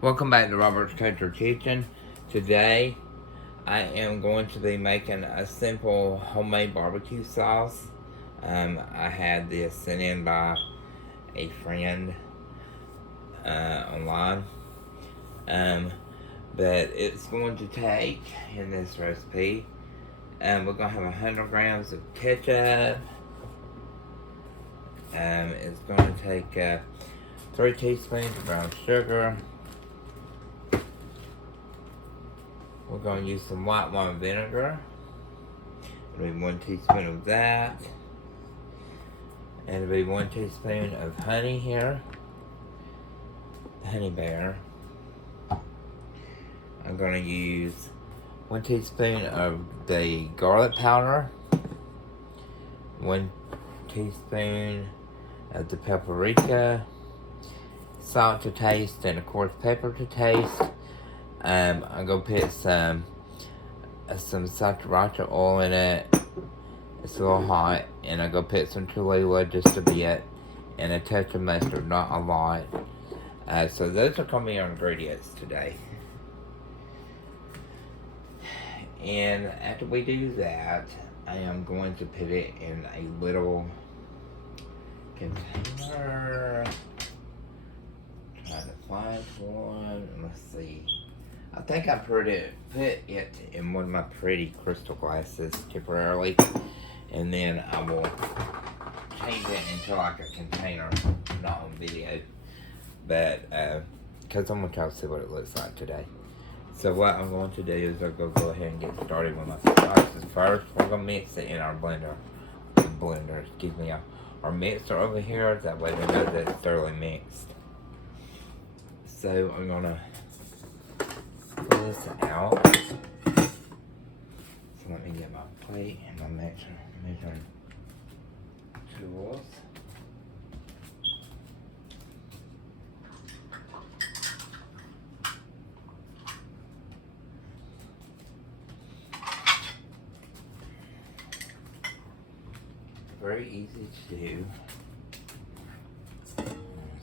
Welcome back to Robert's Country Kitchen. Today, I am going to be making a simple homemade barbecue sauce. I had this sent in by a friend online. But it's going to take, in this recipe, we're going to have 100 grams of ketchup. It's going to take 3 teaspoons of brown sugar. We're going to use some white wine vinegar. It'll be 1 teaspoon of that. And it'll be 1 teaspoon of honey here. Honey bear. I'm going to use 1 teaspoon of the garlic powder. 1 teaspoon of the paprika. Salt to taste, and of course pepper to taste. I'm gonna put some SRIRACHA oil in it. It's a little hot, and I'm gonna put some Cholula just a bit, and a touch of mustard, not a lot. So those are gonna be our ingredients today. And after we do that, I am going to put it in a little container. Trying to find one. Let's see. I think I put it in one of my pretty crystal glasses temporarily, and then I will change it into like a container, not on video, but because I'm gonna try to see what it looks like today. So what I'm going to do is I'll go ahead and get started with my sauces first. We're gonna mix it in our blender, excuse me, our mixer over here. That way we know that it's thoroughly mixed. So I'm gonna pull this out. So let me get my plate and my measuring tools. Very easy to do.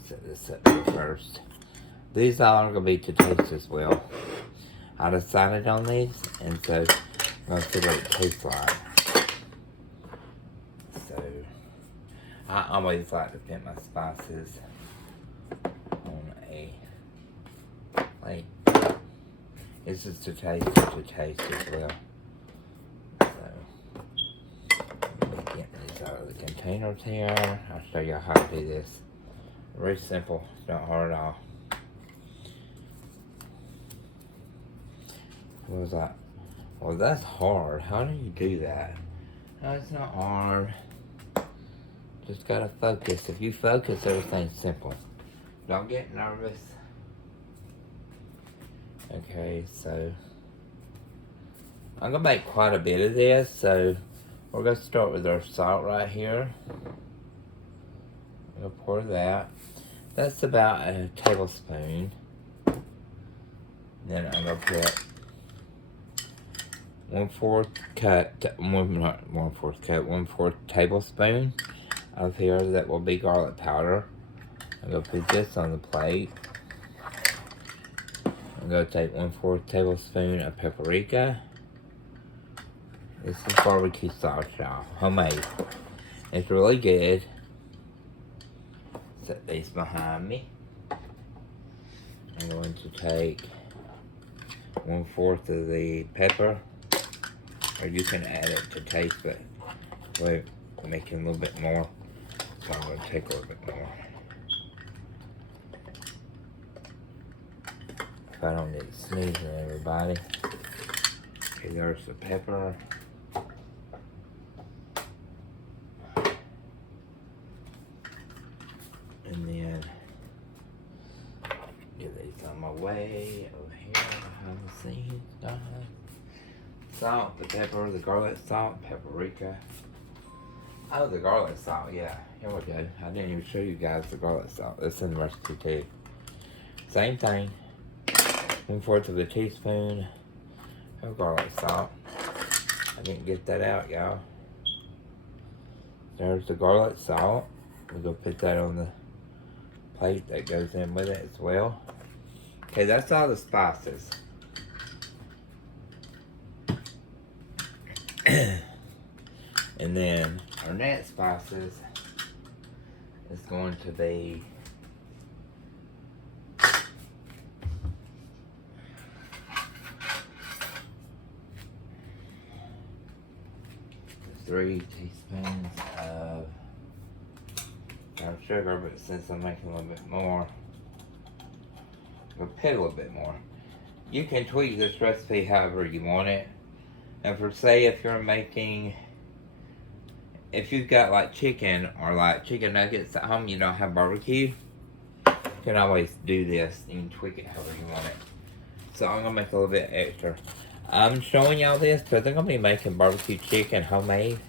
Set this up here first. These all are going to be to taste as well. I decided on these, and so I'm going to see what it tastes like. So, I always like to put my spices on a plate. This is to taste as well. So, let me get these out of the containers here. I'll show you how to do this. Very simple, it's not hard at all. What was that? Well, that's hard. How do you do that? No, it's not hard. Just gotta focus. If you focus, everything's simple. Don't get nervous. Okay, so I'm gonna make quite a bit of this, so we're gonna start with our salt right here. I'm gonna pour that. That's about a tablespoon. Then I'm gonna put 1/4 tablespoon of here. That will be garlic powder. I'm gonna put this on the plate. I'm gonna take 1/4 tablespoon of paprika. This is barbecue sauce, y'all, homemade. It's really good. Set these behind me. I'm going to take 1/4 of the pepper, or you can add it to taste, but we're making a little bit more, so I'm going to take a little bit more. If I don't get sneezing, everybody. Okay, there's the pepper. And then get these on my way over here behind the scenes, guys. Salt, the pepper, the garlic salt, paprika. Oh, the garlic salt, yeah. Here we go. I didn't even show you guys the garlic salt. It's in the recipe too. Same thing. 1/4 of a teaspoon of garlic salt. I didn't get that out, y'all. There's the garlic salt. We're gonna put that on the plate that goes in with it as well. Okay, that's all the spices. And then our next spices is going to be three teaspoons of brown sugar, but since I'm making a little bit more, I'm gonna put a little bit more. You can tweak this recipe however you want it. And for say if you're making, if you've got like chicken or like chicken nuggets at home, you don't have barbecue, you can always do this and tweak it however you want it. So I'm gonna make a little bit extra. I'm showing y'all this because I'm gonna be making barbecue chicken homemade.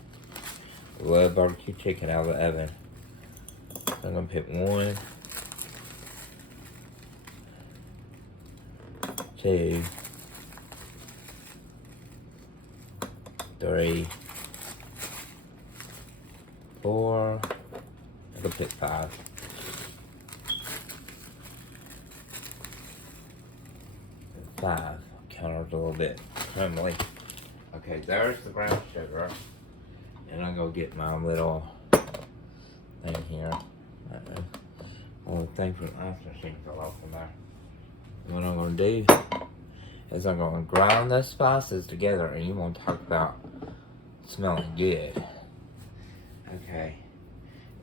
Love barbecue chicken out of the oven. So I'm gonna put 1, 2, 3, 4. I'm gonna put 5. Counted a little bit crumbly. Okay, there's the brown sugar. And I'm gonna get my little thing here. Little thing from the ice machine fell off from there. And what I'm gonna do is I'm gonna grind those spices together, and you want to talk about smelling good. Okay.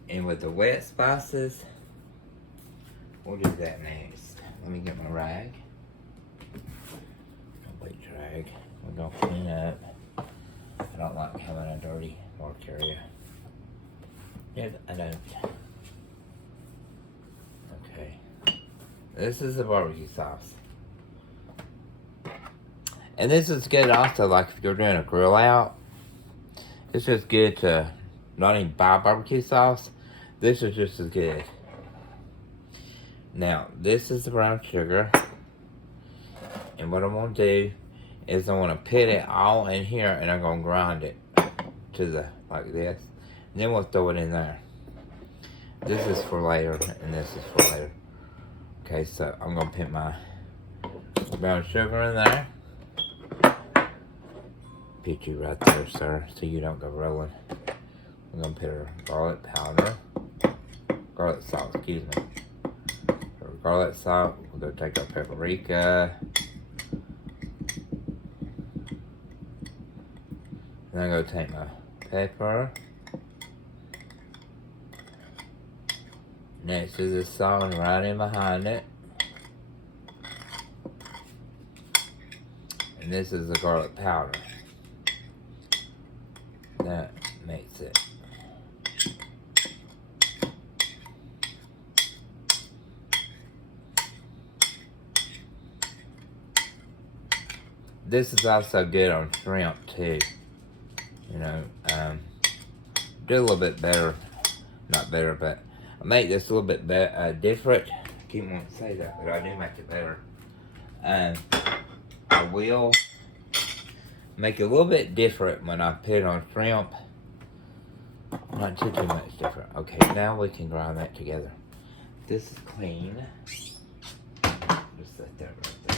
And with the wet spices, we'll do that next. Let me get my rag. White rag. We're gonna clean up. I don't like having a dirty work area. Yes, I don't. Okay. This is the barbecue sauce. And this is good also, like if you're doing a grill out. It's just good to not even buy barbecue sauce. This is just as good. Now, this is the brown sugar. And what I'm going to do is I'm going to put it all in here and I'm going to grind it to the, like this. And then we'll throw it in there. This is for later and this is for later. Okay, so I'm going to put my brown sugar in there. Put you right there, sir, so you don't go rolling. I'm going to put our garlic powder. Garlic salt, excuse me. For garlic salt, we're going to take our paprika. And I'm going to take my pepper. Next is the salt, and right in behind it. And this is the garlic powder. That makes it. This is also good on shrimp too. You know, do a little bit better. Not better, but I make this a little bit different. I keep wanting to say that, but I do make it better. I will make it a little bit different when I put it on shrimp. Not too much different. Okay, now we can grind that together. This is clean. Just set that right there.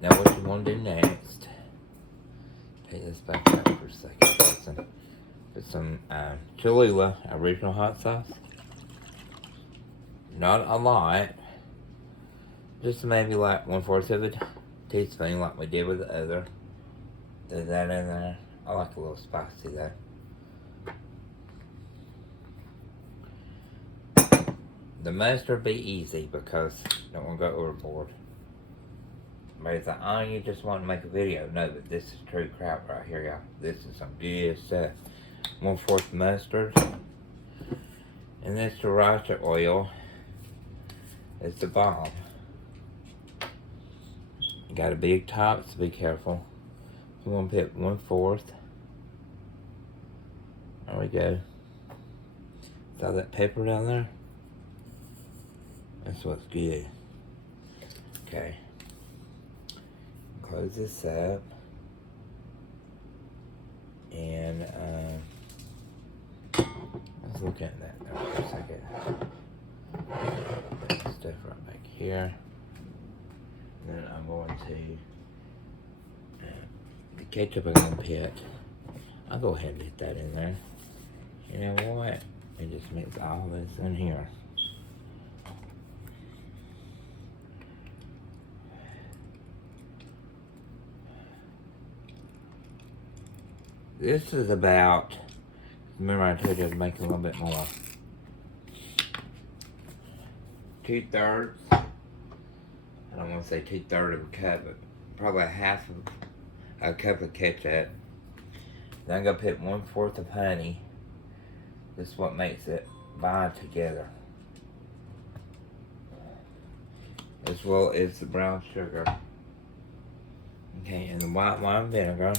Now what you want to do next, take this back out for a second. Put some Cholula original hot sauce. Not a lot. Just maybe like 1/4 of a teaspoon like we did with the other. Throw that in there. I like a little spicy though. The mustard be easy because you don't want to go overboard. Everybody's like, oh, you just want to make a video. No, but this is true crap right here, y'all. This is some good stuff. 1/4 mustard. And this sriracha oil is the bomb. You got a big top, so be careful. You want to put 1/4. There we go. Saw that pepper down there? That's what's good. Okay. Close this up. And let's look at that there for a second. Stuff here. Then I'm going to the ketchup I'm gonna put. I'll go ahead and get that in there. You know what? And just mix all this in here. This is about, remember I told you to make a little bit more. 2/3. I don't want to say 2/3 of a cup, but probably half of a cup of ketchup. Then I'm gonna put 1/4 of honey. This is what makes it bind together. As well as the brown sugar. Okay, and the white wine vinegar.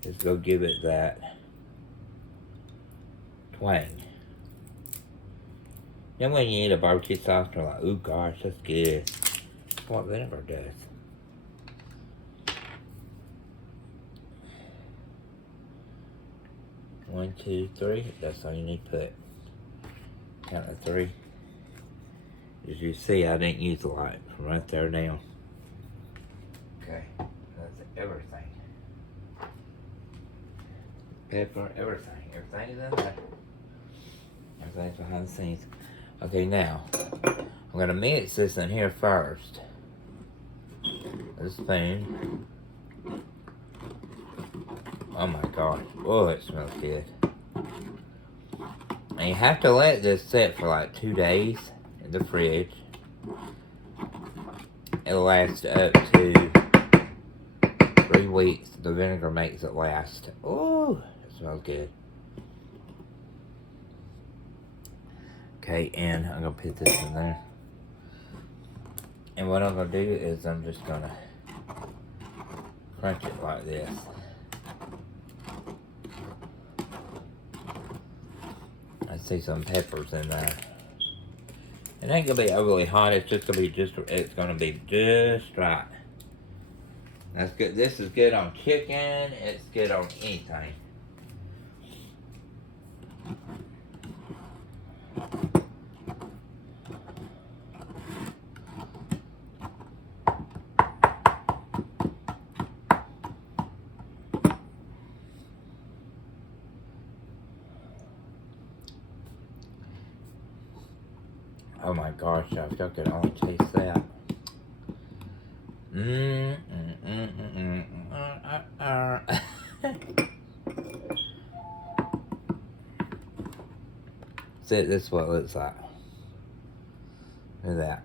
Just go give it that twang. Then when you eat a barbecue sauce, you're like, ooh gosh, that's good. That's what vinegar does. One, two, three. That's all you need to put. Count to 3. As you see, I didn't use a lot from right there down. Okay, that's everything. Pepper, everything. Everything is in there. Everything's behind the scenes. Okay, now, I'm gonna mix this in here first. A spoon. Oh my gosh. Oh, it smells good. And you have to let this sit for like 2 days in the fridge. It'll last up to 3 weeks. The vinegar makes it last. Oh, it smells good. Okay, and I'm gonna put this in there. And what I'm gonna do is I'm just gonna crunch it like this. I see some peppers in there. It ain't gonna be overly hot, it's just gonna be it's gonna be just right. That's good. This is good on chicken, it's good on anything. Oh my gosh, if y'all could only taste that. See, this is what it looks like. Look at that.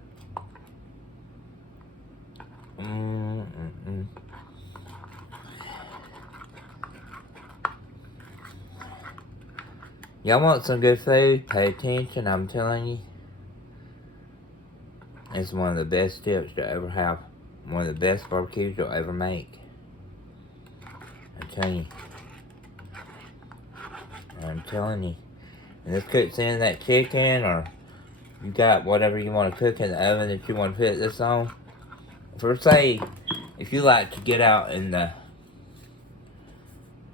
Y'all want some good food? Pay attention, I'm telling you. It's one of the best dips you'll ever have. One of the best barbecues you'll ever make. I'm telling you. I'm telling you. And this cooks in that chicken, or you got whatever you want to cook in the oven that you want to put this on. For say, if you like to get out in the,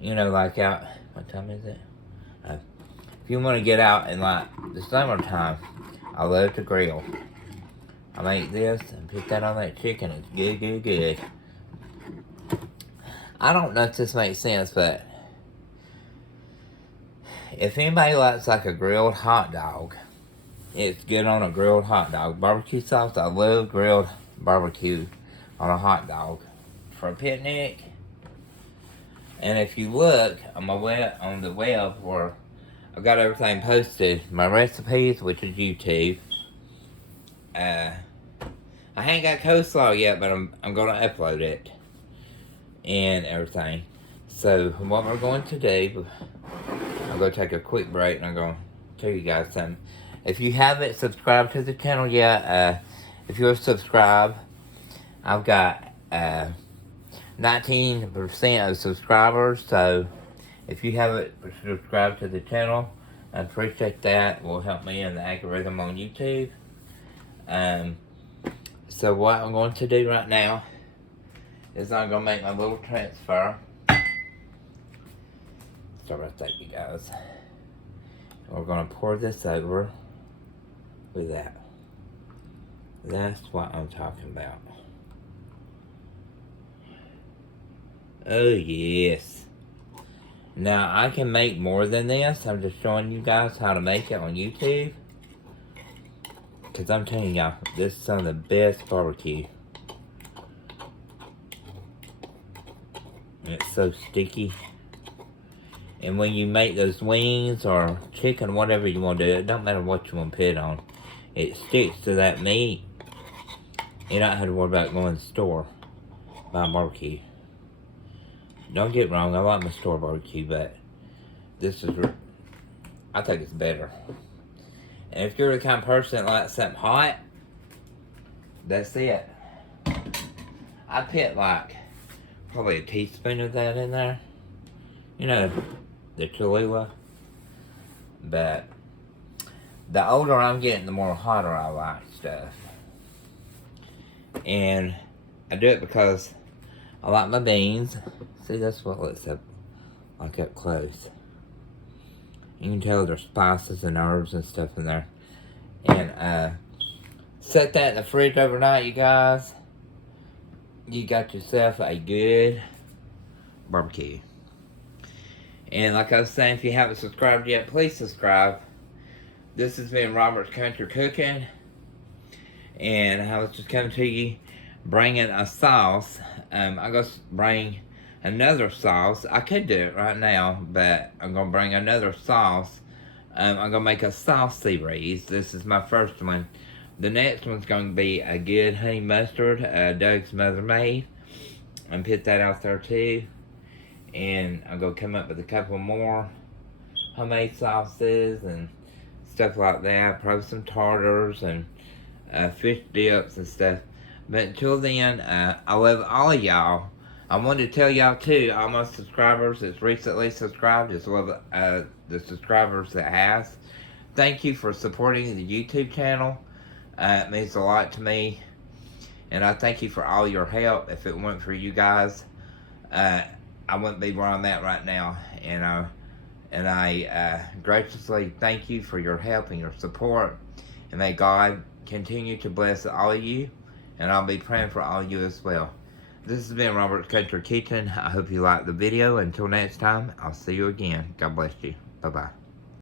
you know, like out, what time is it? If you want to get out in like the summertime, I love to grill. I make this and put that on that chicken. It's good, good, good. I don't know if this makes sense, but if anybody likes like a grilled hot dog, it's good on a grilled hot dog. Barbecue sauce, I love grilled barbecue on a hot dog for a picnic. And if you look on on the web where I've got everything posted, my recipes, which is YouTube. I ain't got coleslaw yet, but I'm gonna upload it and everything. So what we're going to do, I'm gonna take a quick break and I'm gonna tell you guys something. If you haven't subscribed to the channel yet, if you're subscribed, I've got 19% of subscribers. So if you haven't subscribed to the channel, I appreciate that. It will help me in the algorithm on YouTube. So what I'm going to do right now is I'm going to make my little transfer. Sorry about that, you guys. We're going to pour this over with that. That's what I'm talking about. Oh, yes. Now, I can make more than this. I'm just showing you guys how to make it on YouTube. Because I'm telling y'all, this is some of the best barbecue. And it's so sticky. And when you make those wings or chicken, whatever you want to do, it don't matter what you want to put it on. It sticks to that meat. You don't have to worry about going to the store buying barbecue. Don't get me wrong, I like my store barbecue, but this is, I think it's better. And if you're the kind of person that likes something hot, that's it. I put like probably a teaspoon of that in there. You know, the Cholula. But the older I'm getting, the more hotter I like stuff. And I do it because I like my beans. See, that's what it looks like up close. You can tell there's spices and herbs and stuff in there. And set that in the fridge overnight, you guys. You got yourself a good barbecue. And like I was saying, if you haven't subscribed yet, please subscribe. This has been Robert's Country Cooking. And I was just coming to you bringing a sauce. I'm going to bring another sauce. I could do it right now, but I'm going to bring another sauce. I'm going to make a sauce series. This is my first one. The next one's going to be a good honey mustard Doug's mother made. And put that out there too. And I'm going to come up with a couple more homemade sauces and stuff like that. Probably some tartars and fish dips and stuff. But until then, I love all of y'all. I wanted to tell y'all too, all my subscribers that's recently subscribed, as well as the subscribers that has. Thank you for supporting the YouTube channel. It means a lot to me. And I thank you for all your help. If it weren't for you guys, I wouldn't be where I'm at right now. And I graciously thank you for your help and your support. And may God continue to bless all of you. And I'll be praying for all of you as well. This has been Robert's Country Kitchen. I hope you liked the video. Until next time, I'll see you again. God bless you. Bye-bye.